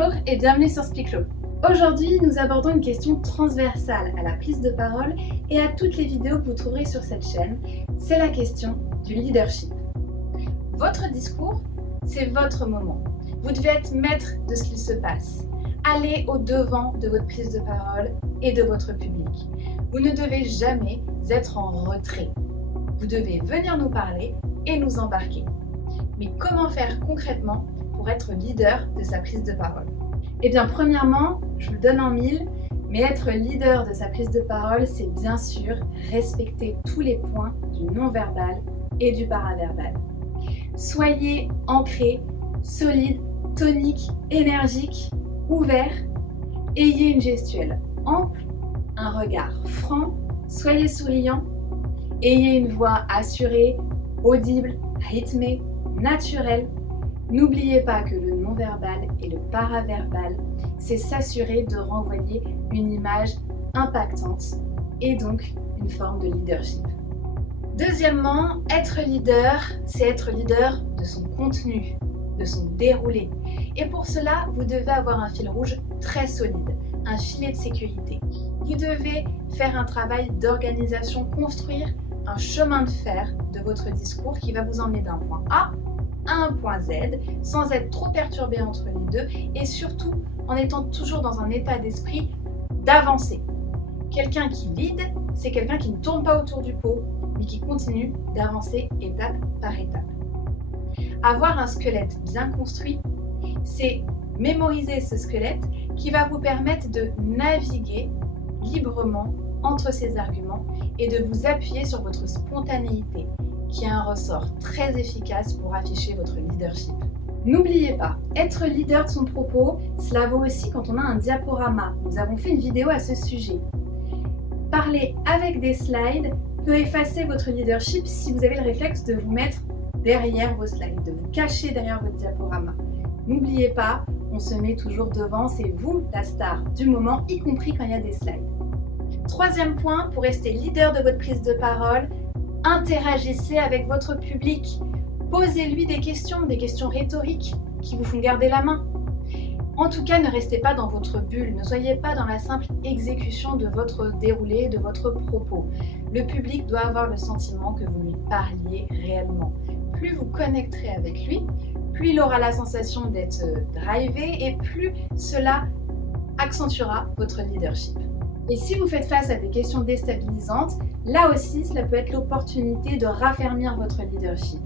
Bonjour et bienvenue sur Speaklo. Aujourd'hui, nous abordons une question transversale à la prise de parole et à toutes les vidéos que vous trouverez sur cette chaîne. C'est la question du leadership. Votre discours, c'est votre moment. Vous devez être maître de ce qu'il se passe. Allez au-devant de votre prise de parole et de votre public. Vous ne devez jamais être en retrait. Vous devez venir nous parler et nous embarquer. Mais comment faire concrètement pour être leader de sa prise de parole? Eh bien, premièrement, je vous le donne en mille, mais être leader de sa prise de parole, c'est bien sûr respecter tous les points du non-verbal et du paraverbal. Soyez ancré, solide, tonique, énergique, ouvert. Ayez une gestuelle ample, un regard franc, soyez souriant. Ayez une voix assurée, audible, rythmée, naturelle. N'oubliez pas que le non-verbal et le paraverbal, c'est s'assurer de renvoyer une image impactante et donc une forme de leadership. Deuxièmement, être leader, c'est être leader de son contenu, de son déroulé. Et pour cela, vous devez avoir un fil rouge très solide, un filet de sécurité. Vous devez faire un travail d'organisation, construire un chemin de fer de votre discours qui va vous emmener d'un point A à un point Z, sans être trop perturbé entre les deux et surtout en étant toujours dans un état d'esprit d'avancer. Quelqu'un qui lead, c'est quelqu'un qui ne tourne pas autour du pot, mais qui continue d'avancer étape par étape. Avoir un squelette bien construit, c'est mémoriser ce squelette qui va vous permettre de naviguer librement entre ces arguments et de vous appuyer sur votre spontanéité, qui est un ressort très efficace pour afficher votre leadership. N'oubliez pas, être leader de son propos, cela vaut aussi quand on a un diaporama. Nous avons fait une vidéo à ce sujet. Parler avec des slides peut effacer votre leadership si vous avez le réflexe de vous mettre derrière vos slides, de vous cacher derrière votre diaporama. N'oubliez pas, on se met toujours devant, c'est vous la star du moment, y compris quand il y a des slides. Troisième point, pour rester leader de votre prise de parole, interagissez avec votre public. Posez-lui des questions rhétoriques qui vous font garder la main. En tout cas, ne restez pas dans votre bulle, ne soyez pas dans la simple exécution de votre déroulé, de votre propos. Le public doit avoir le sentiment que vous lui parliez réellement. Plus vous connecterez avec lui, plus il aura la sensation d'être drivé et plus cela accentuera votre leadership. Et si vous faites face à des questions déstabilisantes, là aussi, cela peut être l'opportunité de raffermir votre leadership.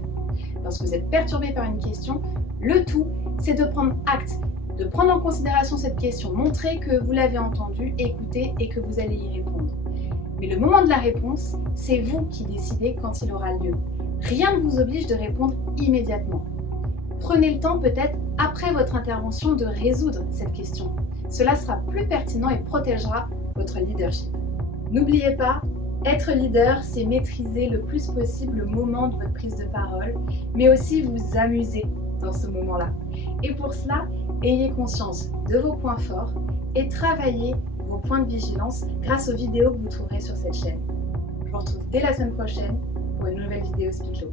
Lorsque vous êtes perturbé par une question, le tout, c'est de prendre acte, de prendre en considération cette question, montrer que vous l'avez entendue, écoutée et que vous allez y répondre. Mais le moment de la réponse, c'est vous qui décidez quand il aura lieu. Rien ne vous oblige de répondre immédiatement. Prenez le temps peut-être après votre intervention de résoudre cette question. Cela sera plus pertinent et protégera votre leadership. N'oubliez pas, être leader, c'est maîtriser le plus possible le moment de votre prise de parole, mais aussi vous amuser dans ce moment-là. Et pour cela, ayez conscience de vos points forts et travaillez vos points de vigilance grâce aux vidéos que vous trouverez sur cette chaîne. Je vous retrouve dès la semaine prochaine pour une nouvelle vidéo Speaklo.